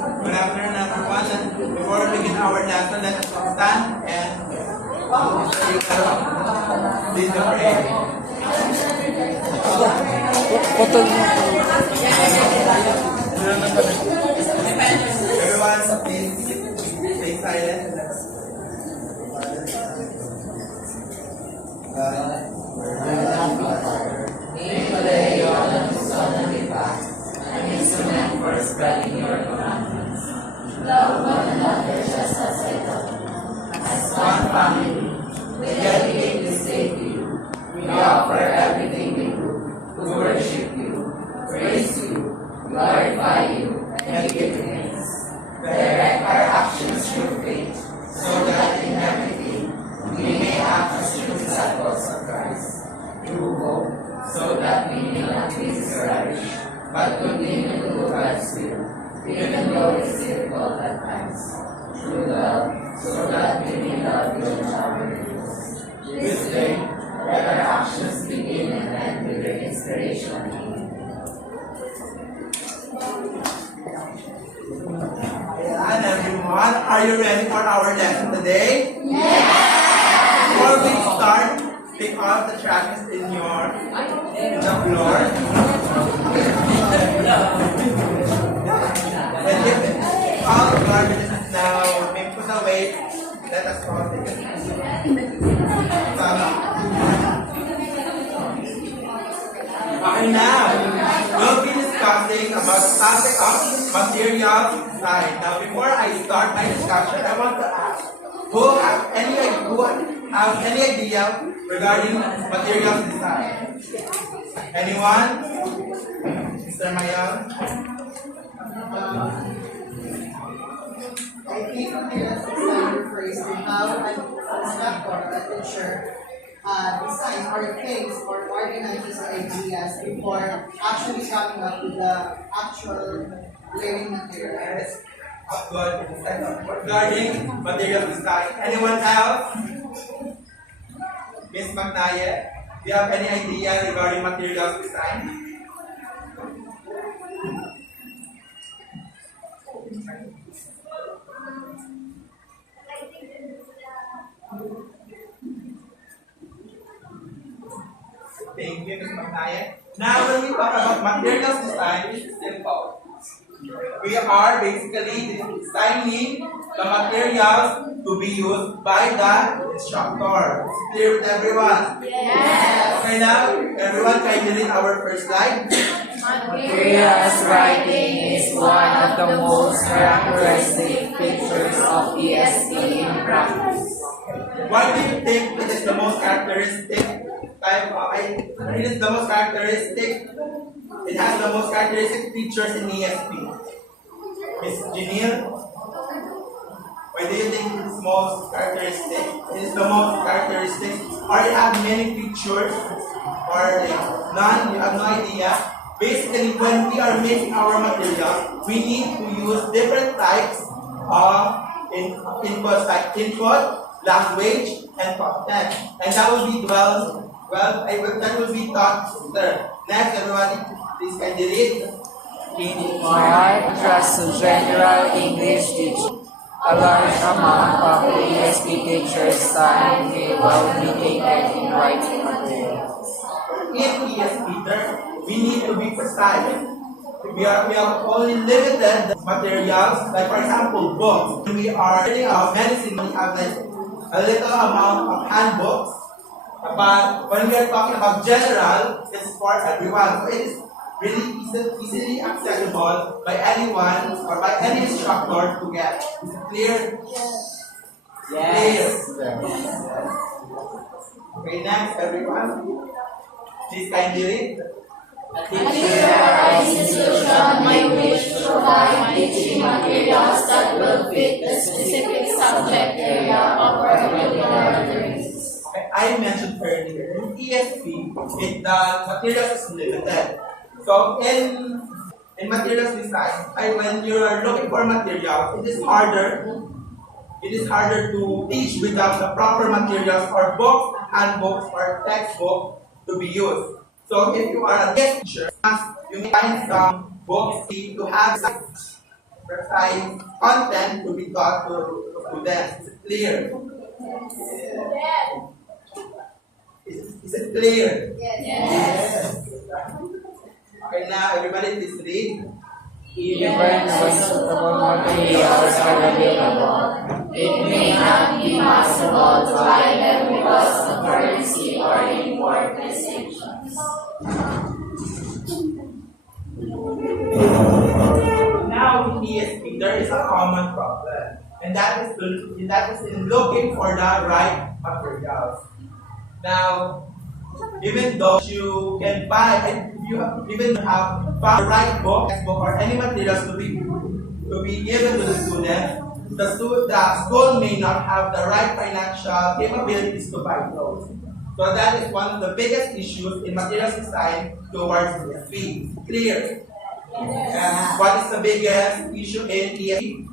Good afternoon, everyone. And before we begin our lesson, let us all stand and lead the prayer. Everyone, please stay silent. Spreading your commandments. Love one another just as I love you. As one family, we dedicate this day to you. We offer everything we do to worship you, praise you, glorify you, and give thanks. Direct our actions through faith, so that in everything we may act as true disciples of Christ. Through hope, so that we may not be discouraged, but continue to do God's will, even though it's difficult at times. Through love, so that we may love you in our lives. This day, let our actions begin and end with your inspiration. And everyone, are you ready for our lesson today? Yes! Before we start, pick out the trash in the floor. And if all the garbage is now being put away, let us all take it. Okay, now we'll be discussing about the topic of material design. Now, before I start my discussion, I want to ask who have any idea regarding material design? Anyone? Mr. Mayan? I think material design refers to how an instructor or a teacher designs or thinks or organizes ideas before actually coming up with the actual learning material. Good. Regarding material design. Anyone else? Miss Magnaye, do you have any idea regarding materials design? Thank you, Ms. Magnaye. Now, when we talk about materials design, it's simple. We are basically designing the materials to be used by the instructor. Clear with everyone? Yes! Okay, now, everyone, can you read our first slide? Materials writing is one of the most characteristic features of ESP in practice. Why do you think it is the most characteristic type of, it is the most characteristic, it has the most characteristic features in ESP? Miss Janelle? Why do you think it is most characteristic? It is the most characteristic, or it has many features, or like none, you have no idea. Basically, when we are making our material, we need to use different types of inputs, like input, language, and content. And that will be that will be taught later. Next, everybody, please can you read? Required just to general English teaching. A large amount of the ESP teacher's time will be taken in writing materials. In ESP, we need to be precise. We have only limited materials, like for example, books. When we are reading our medicine, we have like a little amount of handbooks. But when we are talking about general, it's for everyone. So it is really easily accessible by anyone or by any instructor to get. Is it clear? Yes. Clear. Okay, next, everyone. Please kindly read. A teacher or institution may wish to provide teaching materials that will fit the specific subject area of particular learners. I mentioned earlier, in ESP, the materials is limited. So in materials design, when you are looking for materials, it is harder to teach without the proper materials or books, handbooks, or textbooks to be used. So if you are a guest teacher, you may find some books to have precise content to be taught to students. Is it clear? Is it clear? Yes. Okay, now everybody please read. Even when suitable materials are available, It may not be possible to buy them because of currency or import restrictions. Now in ESP there is a common problem, and that is in looking for the right materials. Now, even though you can buy, and you even have found the right book, textbook, or any materials to be given to the student, the school may not have the right financial capabilities to buy those. So that is one of the biggest issues in materials design towards ESP. Clear? And what is the biggest issue in ESP?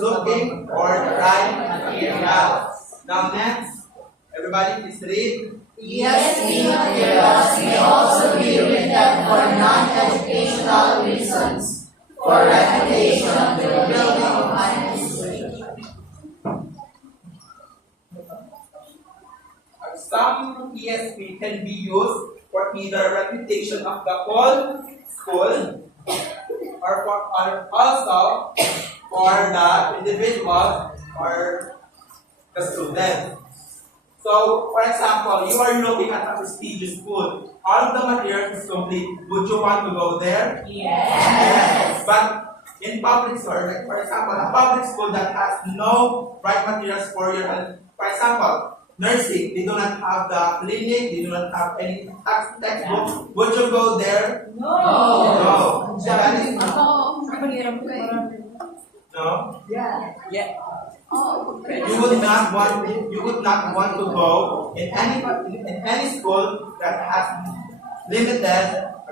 Looking for the right materials. Now next, everybody please read. ESP materials may also be written for non-educational reasons, for reputation of the building of an institution. Some ESP can be used for either reputation of the whole school or also for the individual or the student. So, for example, you are looking at a prestigious school. All of the materials is complete. Would you want to go there? Yes. But in public school, like for example, a public school that has no right materials for your, for example, nursing, they do not have the clinic, they do not have any textbook. Would you go there? No. So that is no. You would not want to go in any school that has limited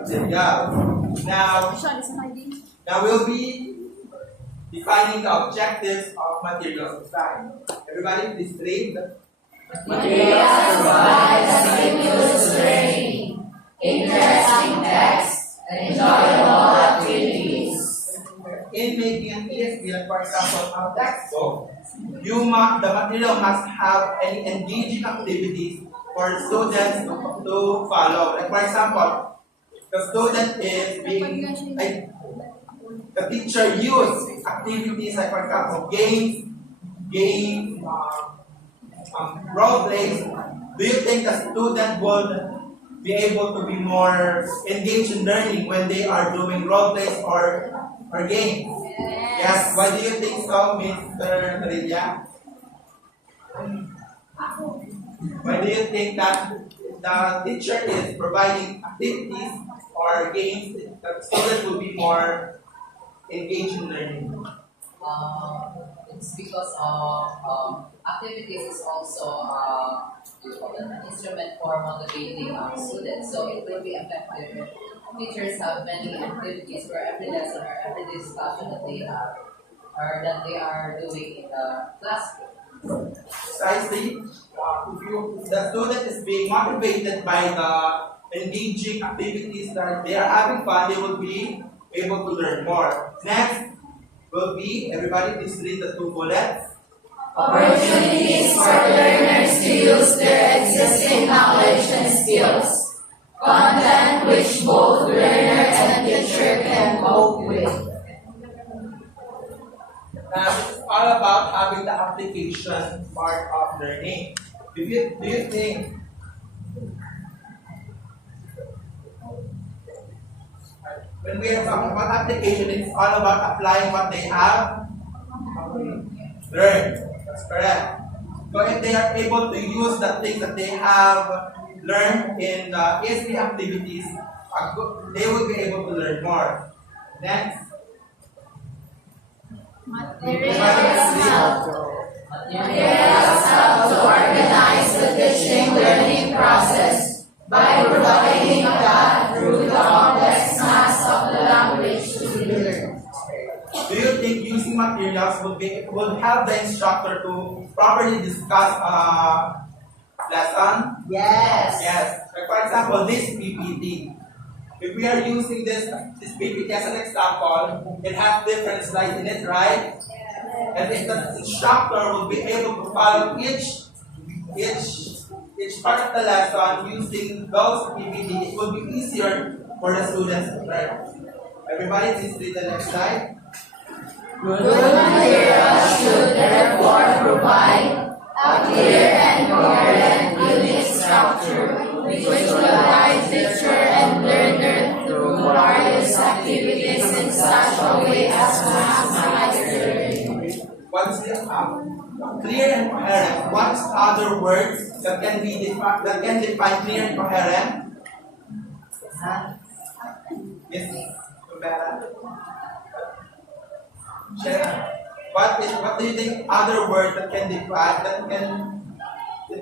material. Now we'll be defining the objectives of materials design. Everybody please read. Materials provide stimulus to learning, interesting text, and enjoyable activities. In making an ESP, like for example, a textbook, the material must have any engaging activities for students to follow. Like for example, the student is being, the teacher use activities like for example, games, role plays. Do you think the student would be able to be more engaged in learning when they are doing role plays or games? Yes. Why do you think so, Mr. Maria? Why do you think that the teacher is providing activities or games that students will be more engaged in learning? It's because activities is also an instrument for motivating students. So it will be effective if teachers have many activities for every lesson or every discussion that they have or that they are doing in the classroom. Precisely, if the student is being motivated by the engaging activities that they are having fun, they will be able to learn more. Next will be, everybody please read the two bullets. Opportunities for learners to use their existing knowledge and skills. Content which both learner and teacher can cope with. It's all about having the application part of learning. Do you think when we are talking about application, it's all about applying what they have learned? That's correct. So if they are able to use the things that they have learned in the ESP activities, they would be able to learn more. Next. Materials help to organize the teaching learning process by providing a path through the complex mass of the language to be learned. Do you think using materials will help the instructor to properly discuss lesson? Yes. Yes. Like for example, this PPT. If we are using this PPT as an example, it has different slides in it, right? And if the instructor will be able to follow each part of the lesson using those PPT, it will be easier for the students to learn. Everybody, please read the next slide. Good materials should therefore provide a clear and coherent unit structure which will guide teacher and learner through various activities in such a way as to maximize their learning. What's the clear and coherent? What's other words that can define clear and coherent? Yes, Vera. Share. What do you think other words that can define that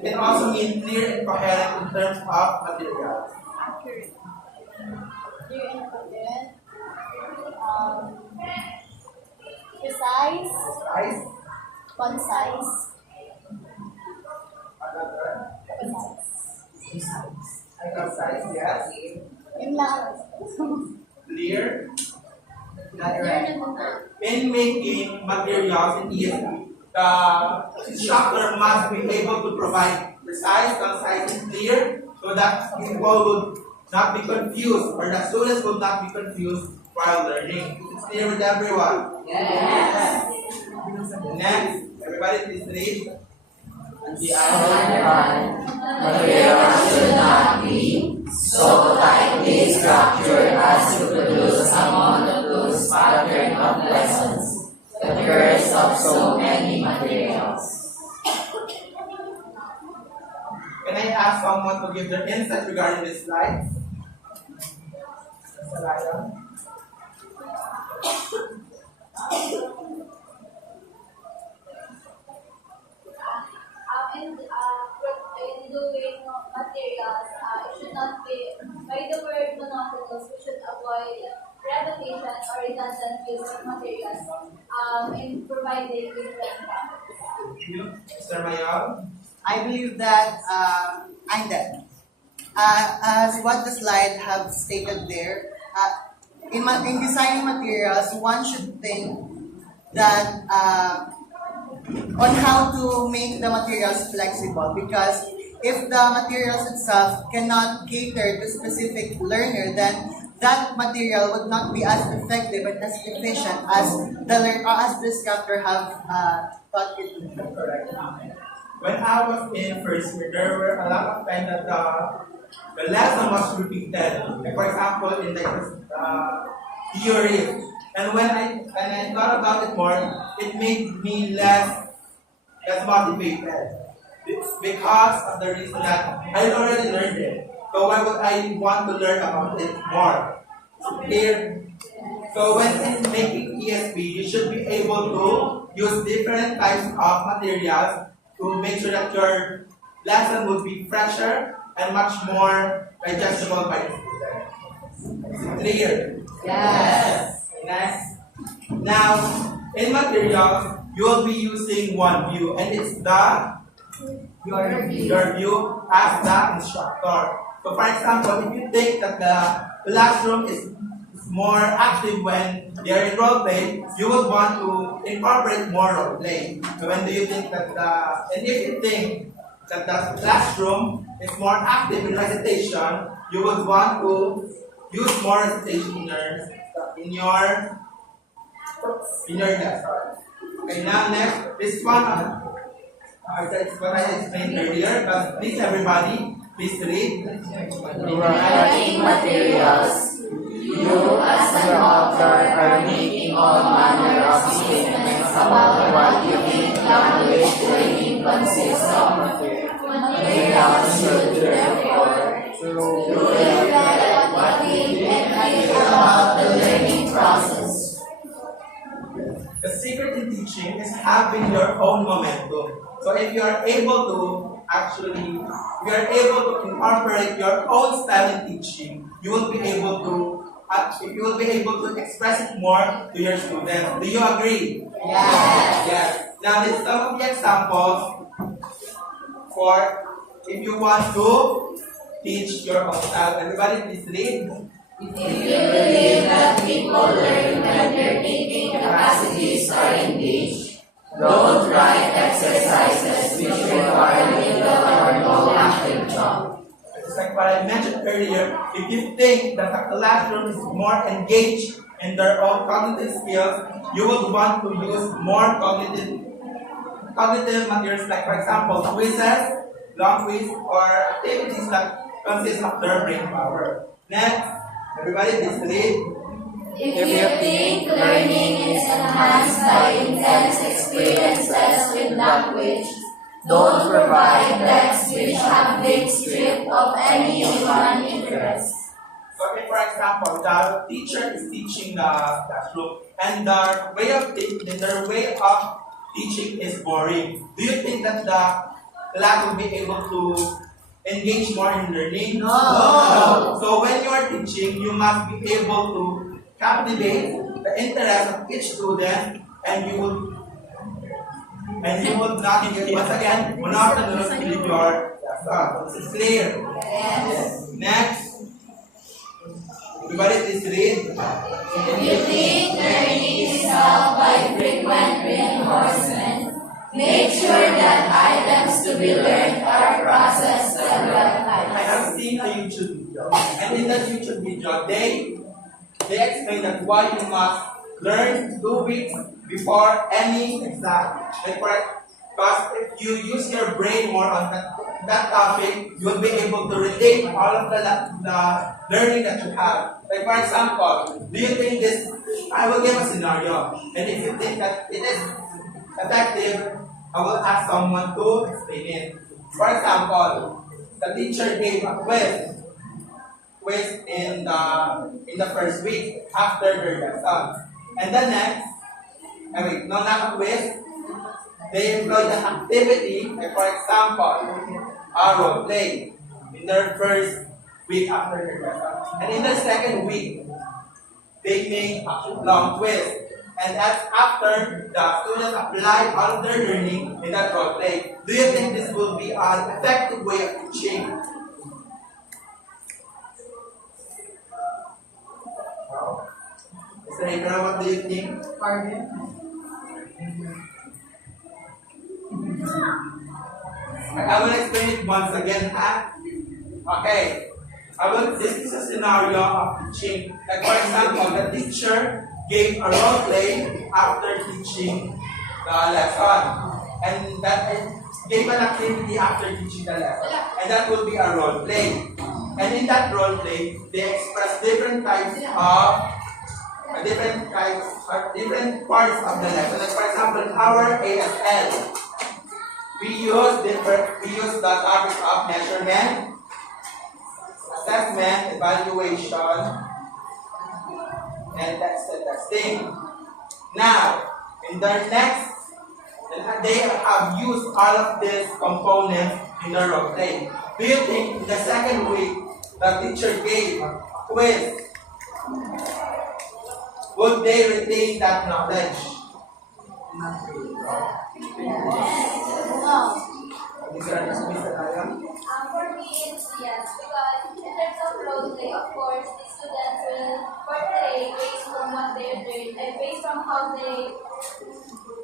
can also mean clear and coherent in terms of materials? Accurate. Clear and coherent. Precise. Precise. Concise. Another. Precise. Concise, yes. Yun lang. Clear. Clear and coherent. In making materials in ESP, the instructor must be able to provide precise, concise, and clear so that people would not be confused or the students would not be confused while learning. Is it clear with everyone? Yes. Next, everybody please read. The other hand, Materials should not be so tightly structured as to produce a monotonous pattern of lessons, the curse of so many materials. Can I ask someone to give their insight regarding this slide? Salaya. In doing materials, it should not be, by the word monotonous, we should avoid repetition or redundant use of materials in providing different topics. Mr. Mayal? I believe that as what the slide have stated there, in designing materials, one should think that on how to make the materials flexible, because if the materials itself cannot cater to specific learner, then that material would not be as effective and as efficient as the instructor have taught it to be. Correct. When I was in first year, there were a lot of times that the lesson was repeated. Like for example, in theory. And when I thought about it more, it made me less motivated. It's because of the reason that I had already learned it. So why would I want to learn about it more? Clear? So when making ESP, you should be able to use different types of materials to make sure that your lesson would be fresher and much more digestible by the student. Is it clear? Yes. Next. Now, in materials, you will be using one view, and it's your view as the instructor. So, for example, if you think that the classroom is more active when they are in role play, you would want to incorporate more role play. So, when do you think that and if you think that the classroom is more active in recitation, you would want to use more recitation in your lesson. Okay, now next, this one, that's what I explained earlier, but please everybody, please read. Writing materials, you as an author are making all manner of statements about what you think language learning consists of. Materials should therefore reflect what we think about the learning process. The secret in teaching is having your own momentum. So if you are able to incorporate your own style in teaching, you will be able to express it more to your students. Do you agree? Yes. Yes. Now let's some of the examples for if you want to teach your own style. Everybody please read. If you believe that people learn when their thinking capacities are engaged, don't write exercises which require little or no active job. It's like what I mentioned earlier, if you think that the classroom is more engaged in their own cognitive skills, you would want to use more cognitive materials like, for example, quizzes, long quiz, or activities that consist of their brain power. Next, everybody please read. If you think learning is enhanced by intense experiences with language, don't provide texts which have been stripped of any human interest. So, if, for example, the teacher is teaching the classroom and their way of teaching is boring, do you think that the class will be able to engage more in learning? No. So when you are teaching, you must be able to captivate the interest of each student, and you would not engage. Once again, monotonous with your class. This is clear. Yes. Next. Everybody please read. If you think learning is helped by frequent reinforcement, make sure that items to be learned are processed several I times. have seen a YouTube video, and in that YouTube video, they explain that why you must learn 2 weeks before any exam. Because if you use your brain more on that topic, you will be able to relate all of the learning that you have. Like, for example, do you think this? I will give a scenario, and if you think that it is effective, I will ask someone to explain it. For example, the teacher gave a quiz in the first week after their lesson, and the next, not a quiz. They employed an activity, like, for example, a role play in their first week after their lesson, and in the second week, they made a long quiz. And that's after the students apply all of their learning in that role play. Do you think this will be an effective way of teaching? Mr. Abraham, what do you think? Pardon? I will explain it once again. Okay. This is a scenario of teaching. Like, for example, the teacher gave a role play after teaching the lesson, and that gave an activity after teaching the lesson, and that will be a role play. And in that role play, they express different types different parts of the lesson. Like, for example, our ASL, we use the topics of measurement, assessment, evaluation, and testing. Now, in their next, they have used all of these components in their role play. Do you think in the second week the teacher gave a quiz, would they retain that knowledge? No. Mr. Ayan? For me, it's yes, because in terms of role play, of course, the students will portray based from what they learned and based from how they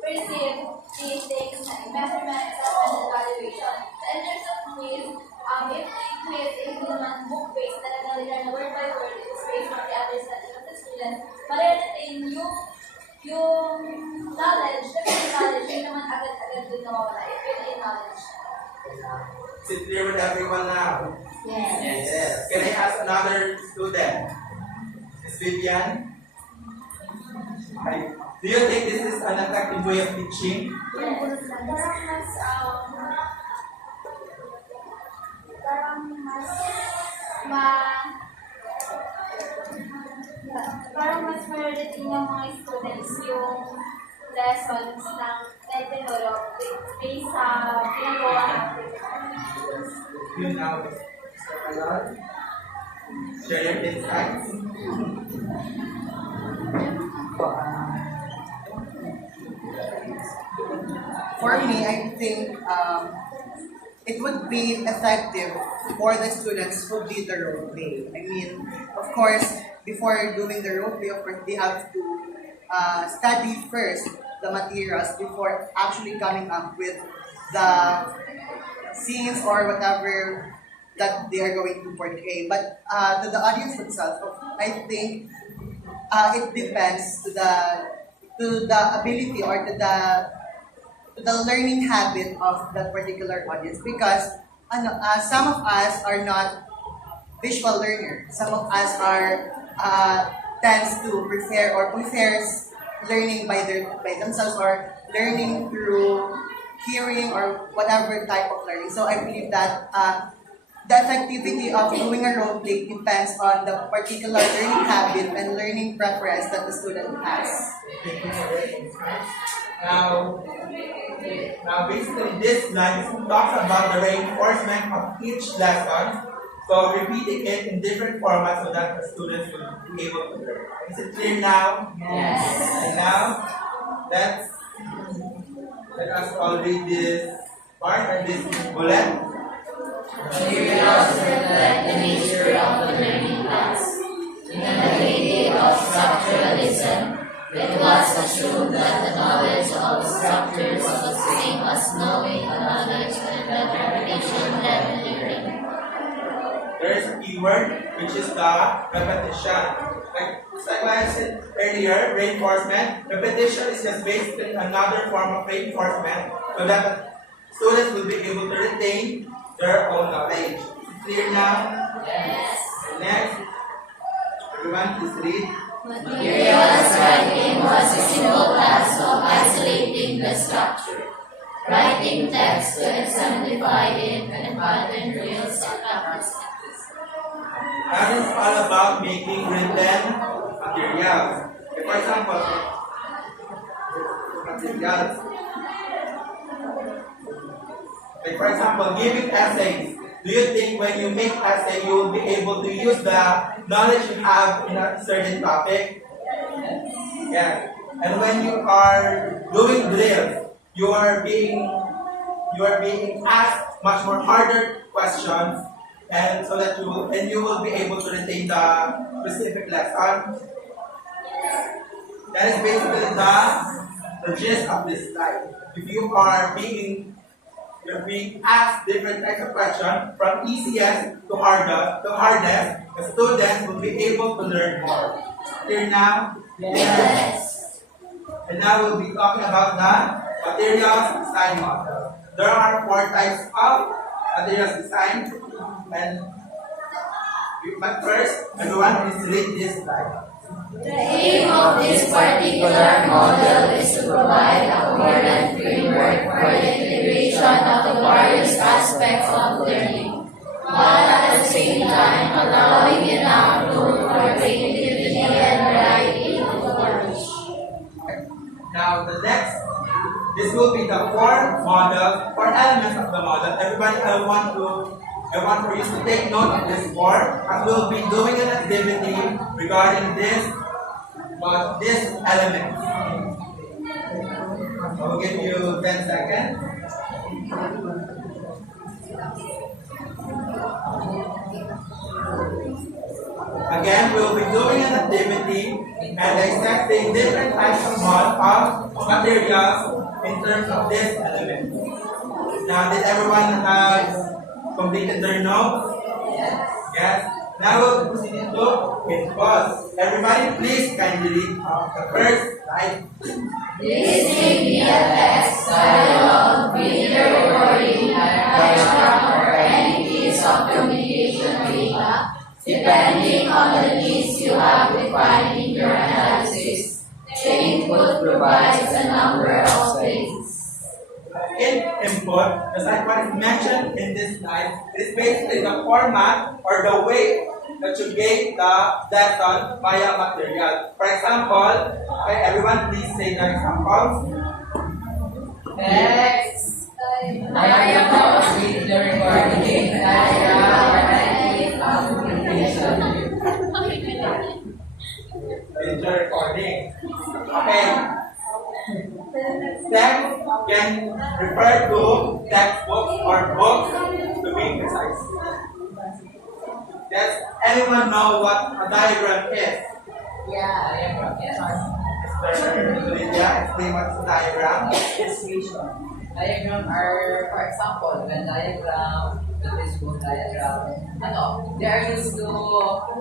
perceive these things, like measurement, assessment, and evaluation. So in terms of quiz, if the quiz is naman book-based, talaga nila word by word, it is based on the understanding of the students, mariretain yung knowledge, the knowledge, yun naman agad-agad din nawawala, if yun ay knowledge. Is it clear with everyone now? Yes. Yes. Can I ask another student? Miss Vivian? Hi. Do you think this is an effective way of teaching? Parang mas mariretain ng mga students yung lessons ng na-develop based sa ginagawa natin. You now, Mr. Malon? Share your insights. For me, I think it would be effective for the students who did the role play. I mean, of course, before doing the role play, of course, they have to study first the materials before actually coming up with the scenes or whatever that they are going to portray. But to the audience itself, I think it depends to the ability or to the learning habit of that particular audience, because some of us are not visual learners. Some of us are tends to prefer or prefers learning by themselves or learning through hearing or whatever type of learning. So I believe that the effectivity of doing a role play depends on the particular learning habit and learning preference that the student has. Now basically this slide talks about the reinforcement of each lesson. So repeating it in different formats so that the students will be able to learn. Is it clear now? Yes. And now let us all read this part or this bullet. Materials reflect the nature of the learning class. In the heyday of structuralism, it was assumed that the knowledge of structures was the same as knowing the knowledge and the repetition-led learning. There is a keyword which is the repetition. Like what I said earlier, reinforcement. Repetition is just basically another form of reinforcement so that students will be able to retain their own knowledge. Clear now? Yes. Next. Everyone, please read. Materials writing was a simple task of isolating the structure, writing text to exemplify it and pattern drills and practice. That is all about making written materials. For example, materials. Like for example, giving essays. Do you think when you make essay, you will be able to use the knowledge you have in a certain topic? Yes. And when you are doing drills, you are being asked much more harder questions, and so that you will be able to retain the specific lesson. That is basically the gist of this slide. If you're being asked different types of questions from easiest to hardest, the students will be able to learn more. Clear now? Yes. And now we'll be talking about the materials design model. There are 4 types of materials design. But first, everyone please read this slide. The aim of this particular model is to provide a coherent framework for the integration of the various aspects of learning, while at the same time allowing enough room for creativity and variety to flourish. Now this will be the 4 models, 4 elements of the model. Everybody, I want for you to take note of this 4, as we'll be doing an activity regarding this element. I will give you 10 seconds. Again, we will be doing an activity and dissecting different types of materials in terms of this element. Now, did everyone have completed their notes? Yes. Now we'll proceed into inputs. Everybody, please kindly read the first slide. This may be a text, dialogue, video recording, diagram, or any piece of communication data, depending on the needs you have defined in your analysis. The input provides a number of things. In input, just like what is mentioned in this slide, is basically the format or the way that you gave the lesson via material. For example, okay, everyone please say the examples. Next. Diagram, video recording, diagram, or any communication. Video recording. Okay. Text can refer to textbooks or books to be precise. Does anyone know what a diagram is? Diagram, yes. Mr. Lydia, explain what's a diagram. Diagram are, for example, Venn diagram, the fishbone diagram. They are used to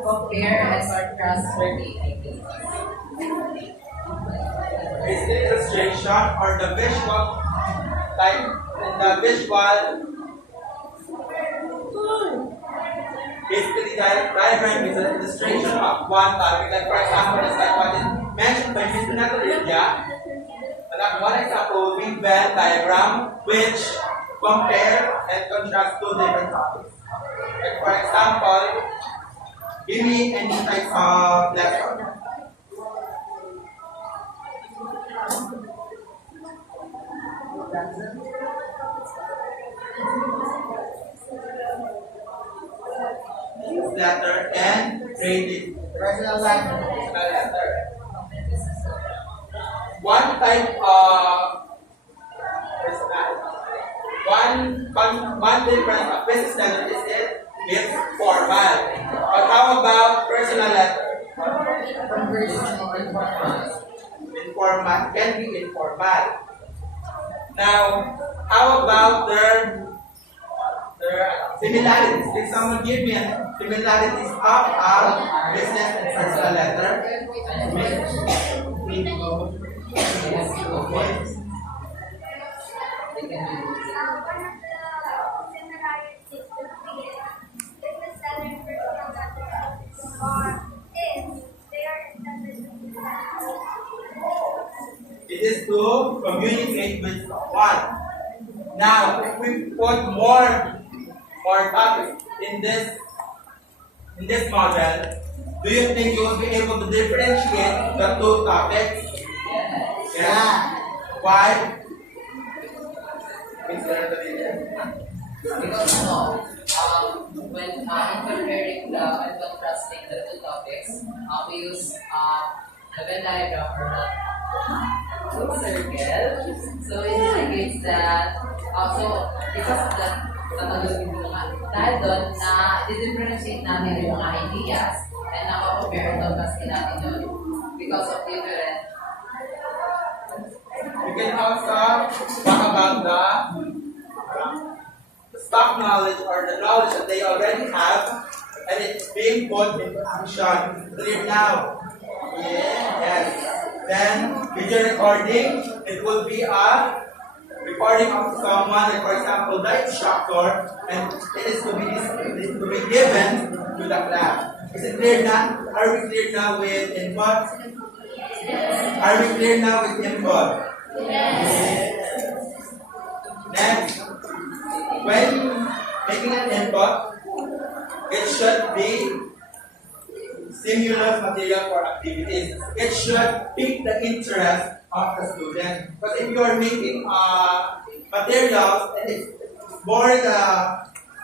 compare and contrast certain ideas. Is the illustration or the visual type and the visual basically diagram is an illustration of one topic. Like for example, just like what is mentioned by Mr. Nataleja. One example would be Venn diagram, which compare and contrast two different topics. Like for example, give me any types of lesson. Letter and rating. Personal life. Letter. One type of one difference of business letter is it's formal. But how about personal letter? Conversational informal. Informal can be informal. Now, how about their similarities? Can someone give me similarities of our business and personal letter? They can be used. It is to communicate with someone. Now, if we put more topics in this model, do you think you will be able to differentiate the two topics? Yes. Yes. Why? Mr. Rodriguez. Because when in comparing and contrasting the two topics, we use the Venn diagram or the circle. So it indicates that because of that, dahil doon na di-differentiate natin yung mga ideas and naka-compare and contrast din natin yun because of different. We can also talk about the stock knowledge or the knowledge that they already have and it's being put into action. Clear now? Yes. Then, video recording, it will be a recording of someone, like for example, the instructor, and it is to be given to the class. Is it clear now? Are we clear now with input? Are we clear now with input? Next, when making an input, it should be stimulus material for activities. It should pique the interest of the student. But if you are making materials and it's boring the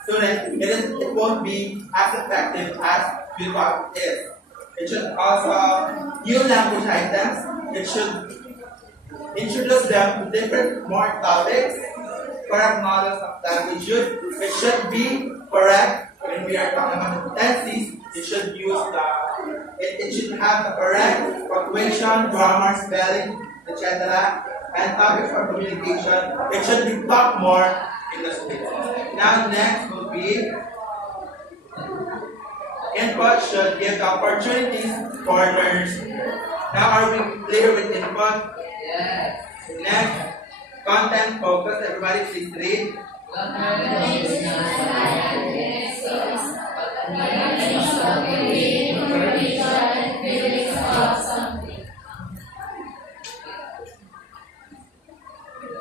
student, it won't be as effective as you thought it is. It should also new language items. It should introduce them to different more topics, correct models of language. It should be correct when we are talking about the tenses. It should use it should have the correct punctuation, grammar, spelling, etc. And topics for communication. It should be taught more in the school. Now next will be input should give the opportunities for learners. Now are we clear with input? Yes. Next, content focus. Everybody please read.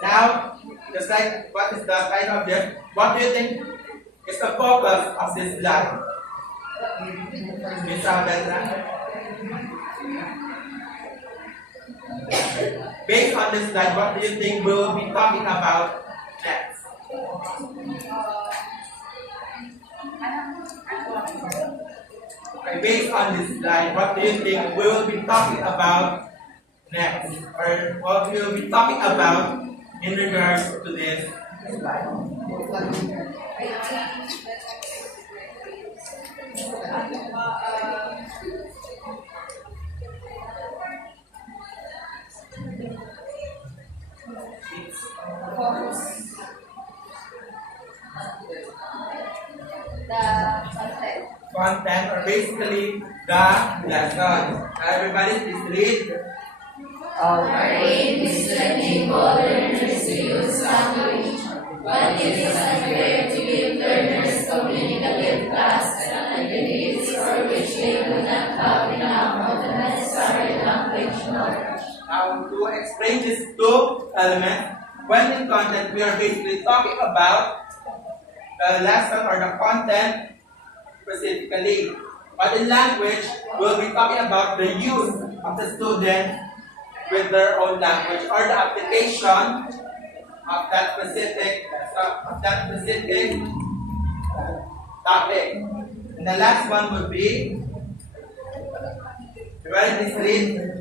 Now, just like what is the kind of this, what do you think is the focus of this slide? Ms. Abelna? Based on this slide, what do you think we will be talking about next? Okay, based on this slide, what do you think we will be talking about next, or what we will be talking about in regards to this slide. The content. Content, or basically the lesson. Everybody please read. Our aim is to enable learners to use language, but it is unfair to give learners communicative tasks and activities for which they do not have enough of the necessary language knowledge. Now, to explain these two elements, when in content, we are basically talking about the lesson or the content specifically. But in language, we'll be talking about the use of the student with their own language or the application of that specific topic. And the last one would be, ready, please read.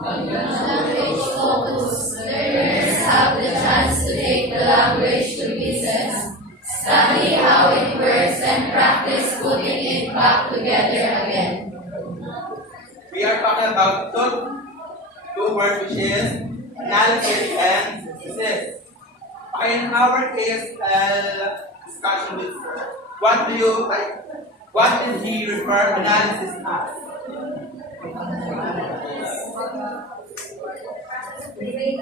Language focus. Learners have the chance to take the language to pieces, study how it works, and practice putting it back together again. We are talking about two words, which is analysis and synthesis. In our ASL discussion with sir, what did he refer analysis as? Breaking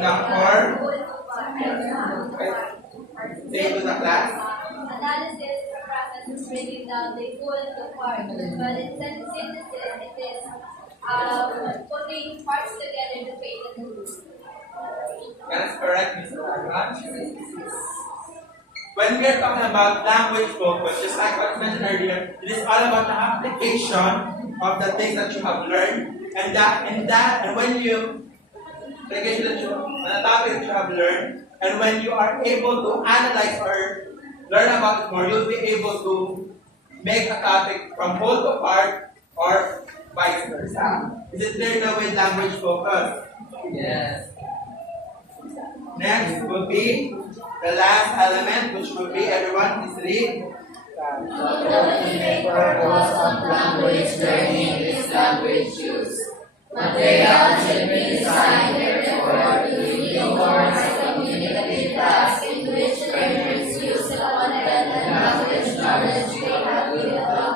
down or say to the class. Analysis is a process of breaking down the whole into parts, but in synthesis it is putting parts together to create a whole. That's correct, Mr. Arman. When we are talking about language focus, just like what I mentioned earlier, it is all about the application of the things that you have learned, and when you the topic that you have learned, and when you are able to analyze or learn about it more, you'll be able to make a topic from whole to part or vice versa. Is it clear now with language focus? Yes. Next will be the last element, which will be, everyone please read. The ultimate purpose of language learning is language use. Material should be designed therefore to reinforce communicative tasks in which learners use the content and language knowledge they have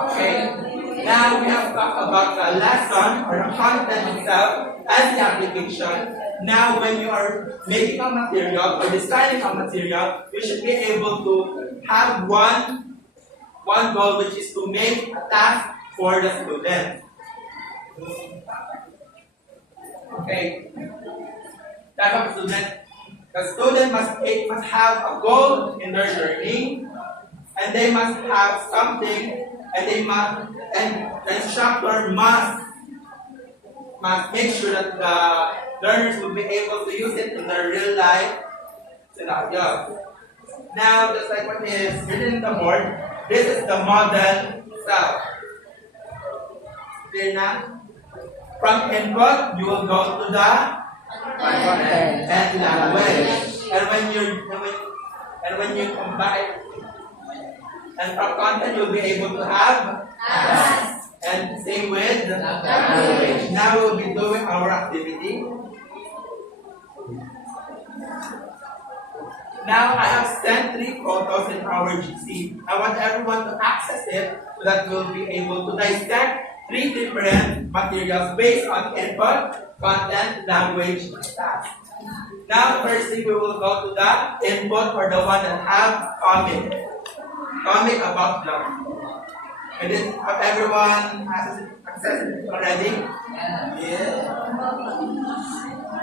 Okay. Now we have talked about the lesson or the content itself and the application. Now when you are making a material or designing a material, you should be able to have one goal, which is to make a task for the student. Okay. Type of student. The student must have a goal in their learning, and they must have something, and the instructor must make sure that the learners will be able to use it in their real life scenario. Now, just like what is written in the board, this is the model itself. Clear now? From input, you will go to the content and language. And when you combine, and from content, you'll be able to have tasks. And same with language. Now we'll be doing our activity. Now I have sent 3 photos in our GC. I want everyone to access it so that we'll be able to dissect 3 different materials based on input, content, language, and task. Now firstly we will go to the input, or the one that have comic about them. And then have everyone access it already? Yeah.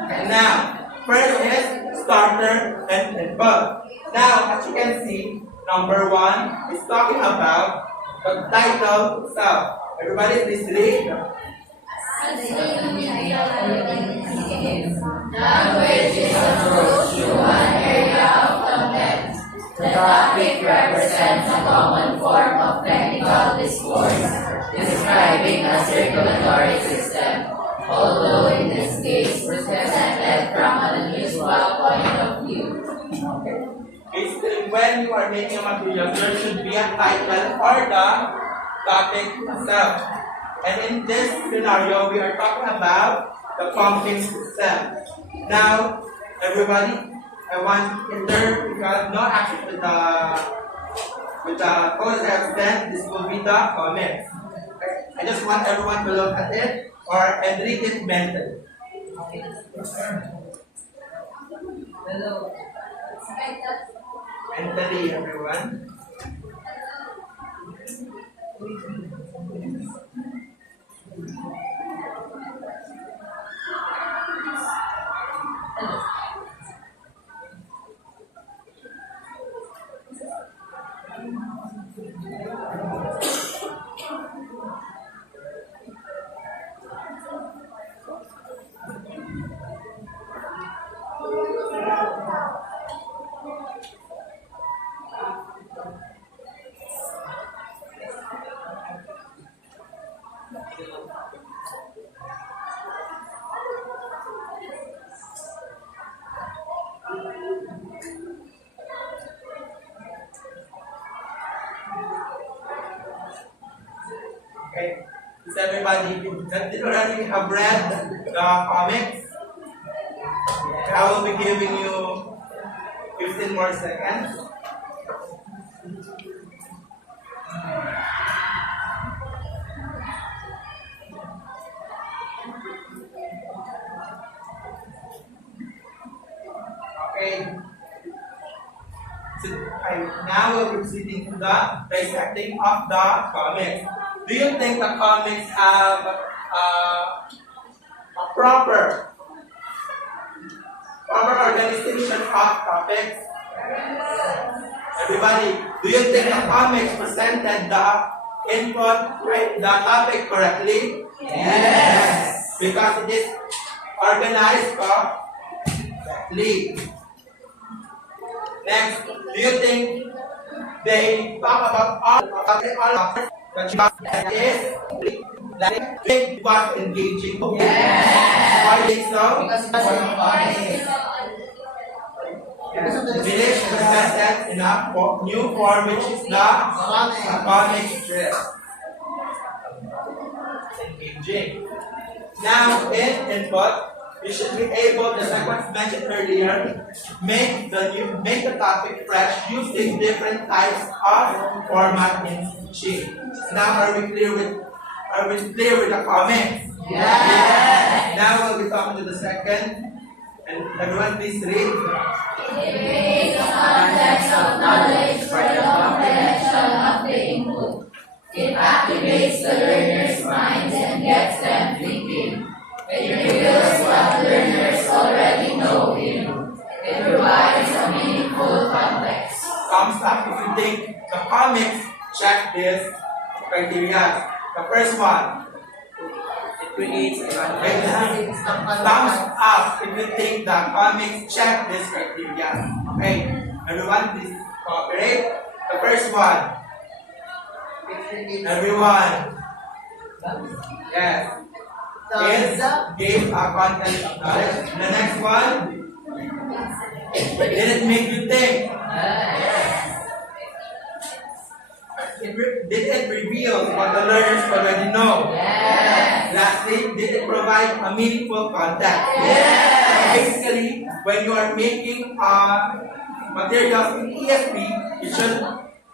And now, first is starter and input. Now, as you can see, number 1 is talking about the title itself. Everybody please read. Language is approached through one area of content. The topic represents a common form of title or the topic itself. And in this scenario, we are talking about the pumping system. Now, everybody, I want if you have no access with the code that I have sent, this will be the comments. I just want everyone to look at it and read it mentally. Hello. Mentally, everyone. Okay. Is everybody did already have read the comics? I will be giving you 15 more seconds. Okay. So, now we're proceeding to the dissecting of the comics. Do you think the comics have a proper organization of topics? Everybody, do you think the comics presented the input, right, the topic correctly? Yes. Because it is organized correctly. Next, do you think they talk about all that is like it was engaging? Yes. Why do you think so? Because it's Village presented in a new form, which is the comic strip. Engaging. Now, in input, you should be able, as I was mentioned earlier, make the topic fresh using different types of format in sheet. Now, are we clear with the comments? Yes. Now we'll be talking to the second. And everyone, please read. It creates a context of knowledge for the comprehension of the input. It activates the learner's minds and gets them thinking. It reveals what learners already know in. It provides a meaningful context. Thumbs up if you think the comics check this criteria. The first one. It creates a Thumbs up if you think the comics check this criteria. Okay, everyone, please cooperate. The first one. Everyone. Yes. It gave a content of knowledge. The next one. Did it make you think? Did it reveal what the learners already know? Yes. Lastly, did it provide a meaningful context? Yes. Basically, when you are making materials in ESP, it should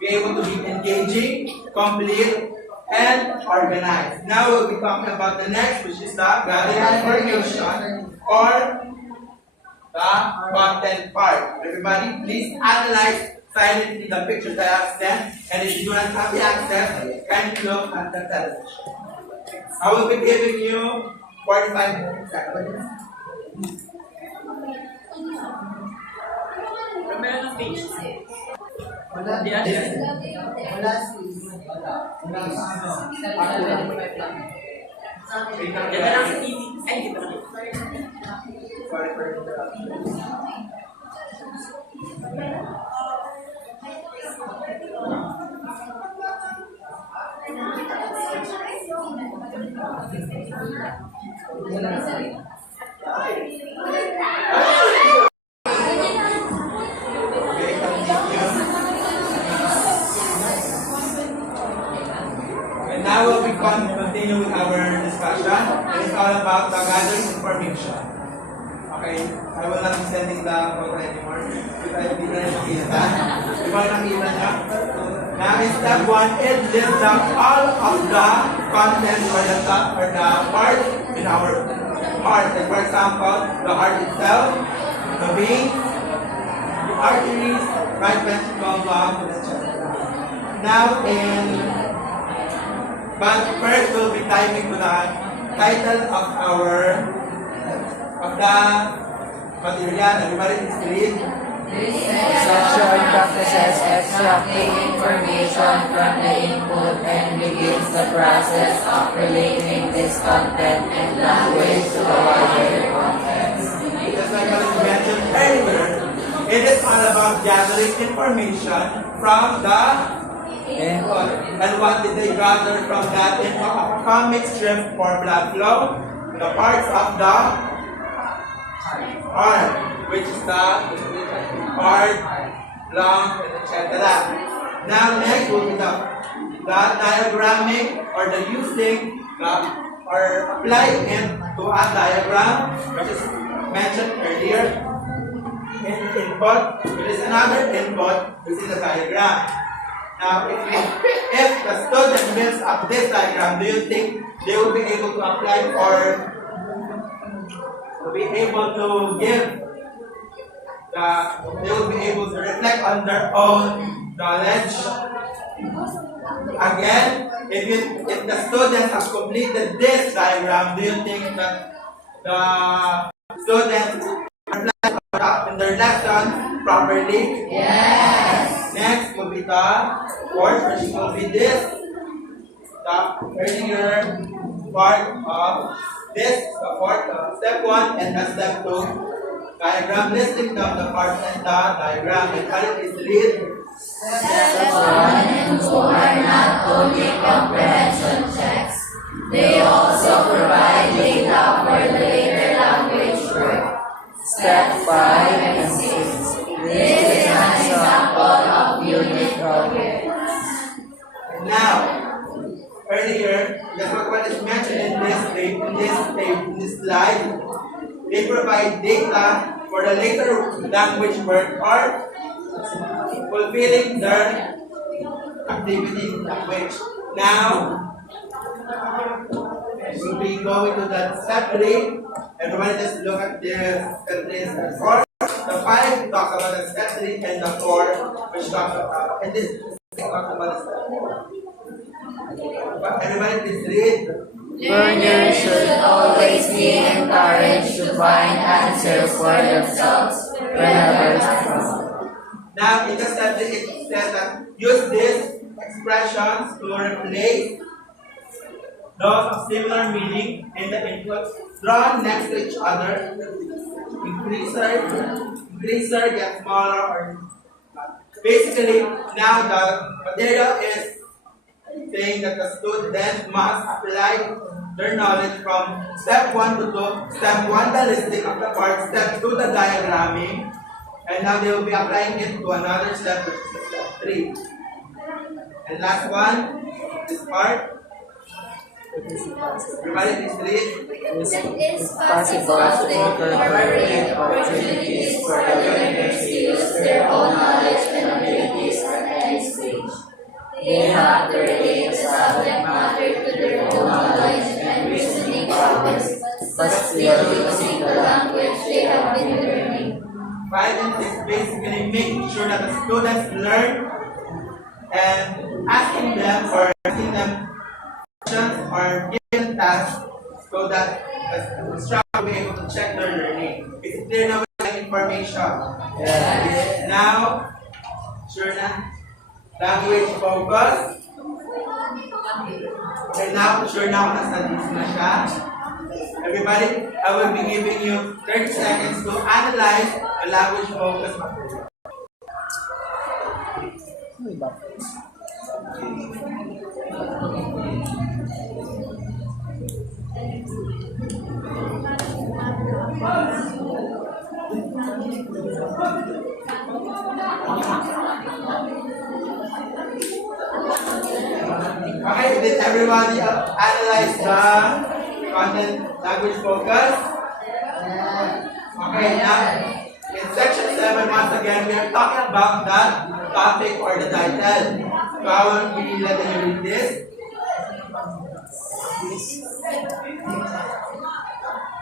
be able to be engaging, complete, and organized. Now we'll be talking about the next, which is the gathering information or the content part. Everybody, please analyze silently the pictures that I have sent, and if you do not have the access, kindly look at the television. I will be giving you 45 seconds. Wala sis. Sorry for the interruption. Now we'll be continue with our discussion. It is all about the gathering information. Okay, I will not be sending the photo anymore. Because hindi na rin makita. Di ba nakita niya? Now in step 1, it lists down all of the content or the part in our heart. Like for example, the heart itself, the veins, the arteries, right ventricle, lung, etc. Now but first we'll be diving to the title of the material. Everybody please read. This section practices extracting information from the input and begins the process of relating this content and language to a wider context. Just like I mentioned earlier, it is all about gathering information from the input. And what did they gather from that input? A comic strip for blood flow, the parts of the heart, which is the heart, lung, etc. Now next will be the diagramming or the using or applying it to a diagram, which is mentioned earlier. Input, it is another input, which is a diagram. Now, if the student builds up this diagram, do you think they will be able to apply or will be able to give they will be able to reflect on their own knowledge? Again, if the students have completed this diagram, do you think that the students reflect in their lesson properly? Yes. Next will be the course, which will be this, the earlier part of this, the part of step 1 and the step 2 diagram, listing down the parts and the diagram. And how it is read? Steps 1 and 2 are not only comprehension checks, they also provide data for the later language work. Step 5 and 6. This is an example of unit coherence. And now, earlier, that's what is mentioned in this slide. They provide data for the later language work or fulfilling their activity language. Now, we'll be going to the step 3. Everybody just look at the step 3 and step 4. The 5 talks about the step 3 and the 4 which talks about, and this talks about the step 4. But everybody please read. Learners should always be encouraged to find answers for themselves whenever possible. Now, in the step 3, it says that use these expressions to replace those of similar meaning in the inputs drawn next to each other. Increaser gets smaller or basically now the material is saying that the student must apply their knowledge from step 1 to 2. Step 1, the listing of the parts. Step 2, the diagramming. And now they will be applying it to another step, which is step 3. And last one, this part. Everybody please read. It is possible to incorporate opportunities for the learners to use their own knowledge and abilities at any stage. They have to relate the subject matter to their own knowledge and reasoning powers, but still using the language they have been learning. 5 and 6 basically making sure that the students learn and asking them questions or giving tasks so that the instructor will be able to check their learning. It's clear now with the information. Yes. Now, sure na? Language focus. Okay, now, sure na kung nasa na siya. Everybody, I will be giving you 30 seconds to analyze the language focus material. Okay, did everybody analyze the content language focus? Okay, now in section 7, once again, we are talking about the topic or the title. So I will be letting you read this.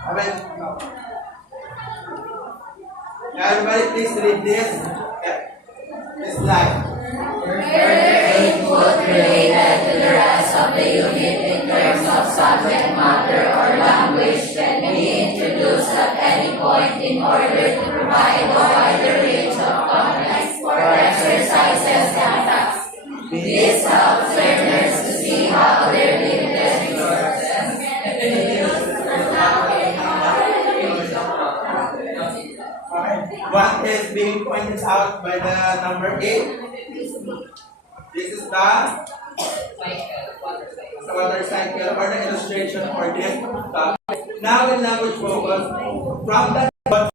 Okay. Now everybody please read this. This slide. Input related to the rest of the unit in terms of subject matter or language can be introduced at any point in order to provide a wider range of context for exercises and tasks. This helps learners to see how their limited resources can be used for language. What is being pointed out by the number 8? This is the water cycle or the illustration for this topic. Now in language focus, from that you are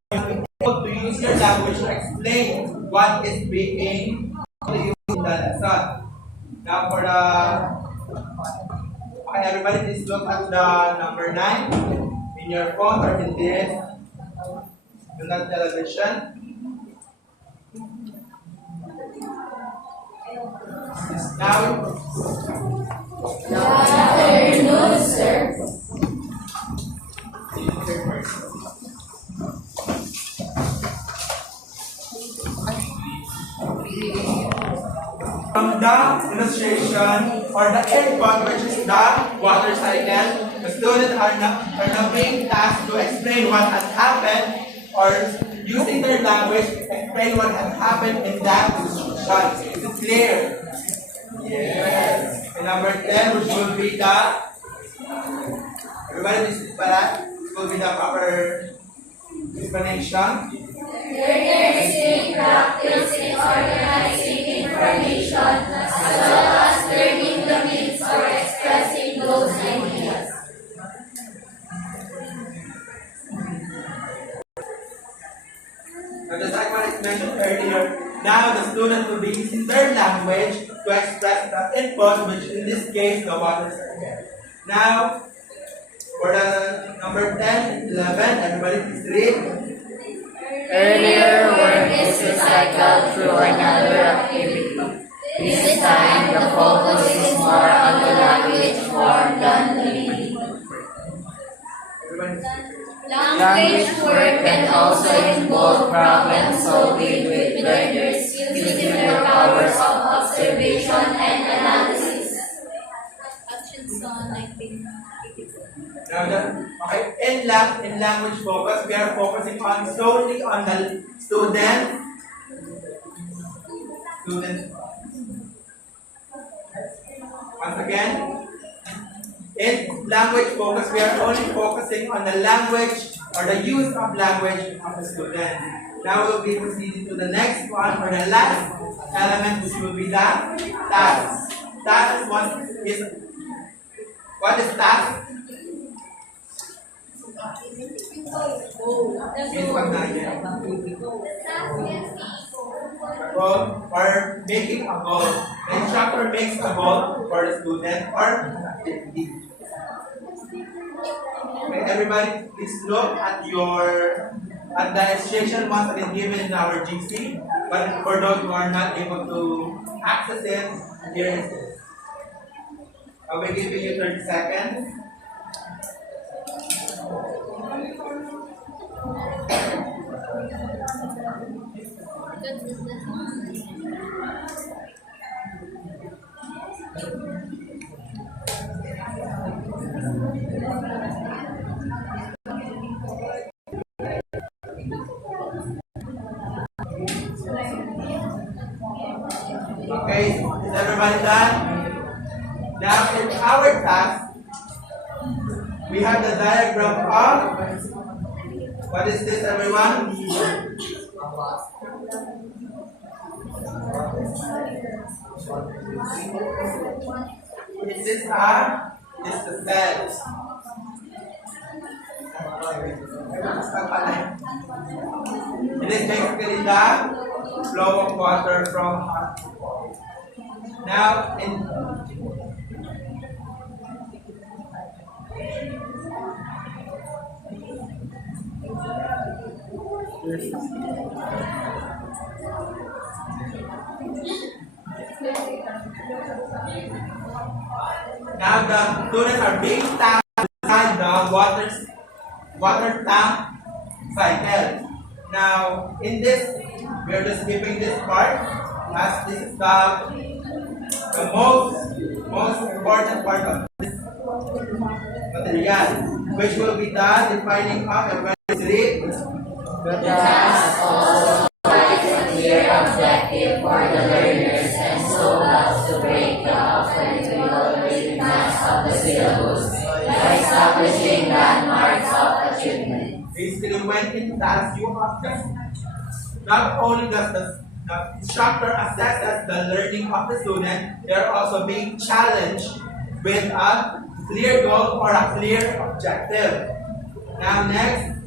able to use your language to explain what is being used in the lesson. Now for the okay, everybody please look at the number 9 in your phone or in this television. Now, Good afternoon, sir. from the illustration or the input, which is the water cycle, the students are now being tasked to explain what has happened or using their language, explain what has happened in that illustration. Is it clear? Yes. And number 10, which will be the everybody listen to that. This will be the proper explanation. Learners take practice in organizing information as well as learning the means for expressing those ideas. Now, just like what I mentioned earlier, now the student will be using their language to express the input, which in this case, the water cycle. Now, for the number 10, 11, everybody please read. Earlier work is recycled through another activity. This time, the focus is more on the language form than the meaning. Everybody. Language work can also involve problem solving with learners using their powers of observation and analysis. Now, okay, in language focus, we are focusing on solely on the student. Once again, in language focus, we are only focusing on the language or the use of language of the student. Now we'll be proceeding to the next one or the last element, which will be the task. Task is what is task? Means pagdaya. A goal or making a goal. The instructor makes a goal for the student or activity. Okay, everybody, please look at the illustration once again given in our GC. But for those who are not able to access it, here it is. I'll be giving you 30 seconds. Okay, is everybody done? Now in our task, we have the diagram of what is this, everyone? This is the cells. It is basically the flow of water from hot to cold. Now, Now the students are being tasked inside the water tank cycle. Now in this, we are just skipping this part as this is the most important part of this material, which will be the defining of a very The task also provides a clear objective for the learners and so helps to break the often rigidness of the syllabus by establishing landmarks of achievement. basically when in class you have just not only does the instructor assesses the learning of the student, they are also being challenged with a clear goal or a clear objective. Now next,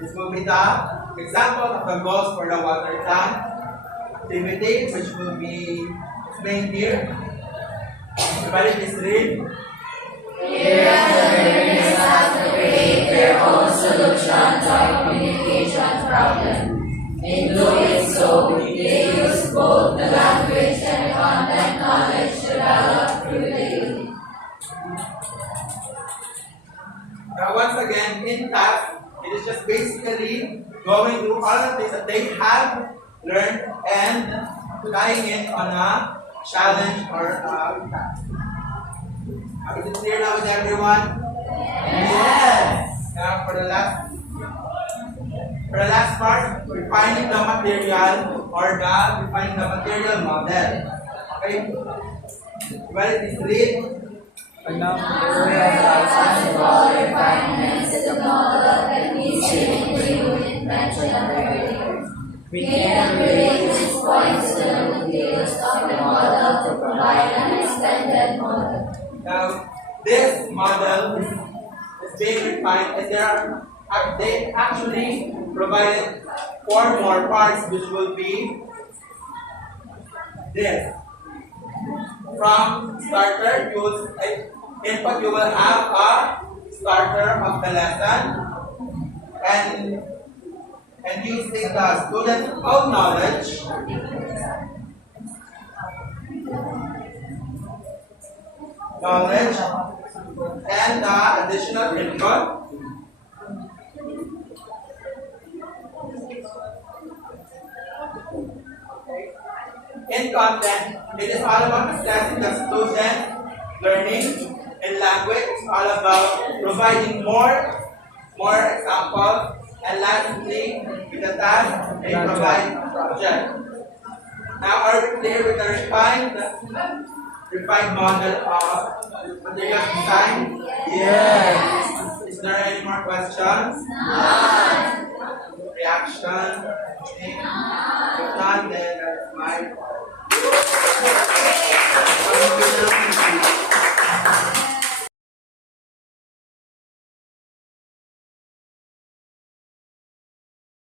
this will be the example of the goals for the water tank activity, which will be explained here. Everybody please read. Here, the learners have to create their own solution to a communication problem. In doing so, they use both the language and content knowledge developed through the unit. Now once again, in task, it is just basically going through all the things that they have learned and tying it on a challenge or a task. Is it clear now with everyone? Yes! Now for the last part, refining the material or refining the material model. Okay? Well, it is read. Possible refinements to the model can be seen in the unit mentioned earlier. We can relate these points to the details of the model to provide an extended model. Now, this model is being refined, and they actually provided 4 more parts, which will be this. From starter, input you will have a starter of the lesson, and using the student's own knowledge. And the additional input. In content, it is all about assessing the student learning. In language, it's all about providing more examples, and lastly, with the task, they provide a project. Now, are we clear with the refined model of material design? Yes! Is there any more questions? None! Reaction? If not, then that's my